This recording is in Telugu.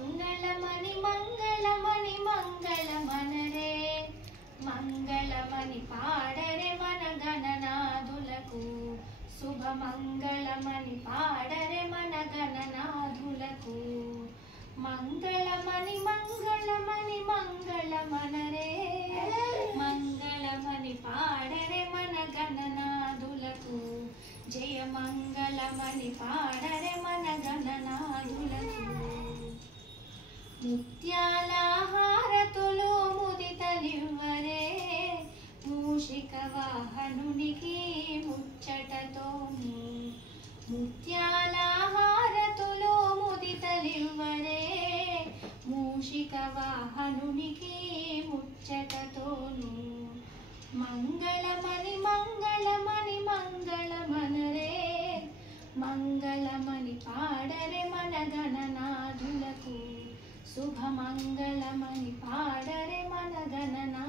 మంగళమని మంగళమని మంగళమనరే మంగళమని పాడరే మన గణనాథులకు శుభమంగళమని పాడరే మన గణనాథులకు మంగళమని మంగళమని మంగళమనరే మంగళమని పాడరే మన గణనాథులకు జయ మంగళమని పాడరే మన గణనాథులకు ముత్యాల హారతులు ముదితలివ్వరే మూషిక వాహనునికి ముచ్చటతోను ముత్యాల హారతులు ముదితలివ్వరే మూషిక వాహనునికి ముచ్చటతోను మంగళమని మంగళమని మంగళమనరే మంగళమని పాడరే మన గణనాథులకు శుభమంగళమని పాడరే మన గణనా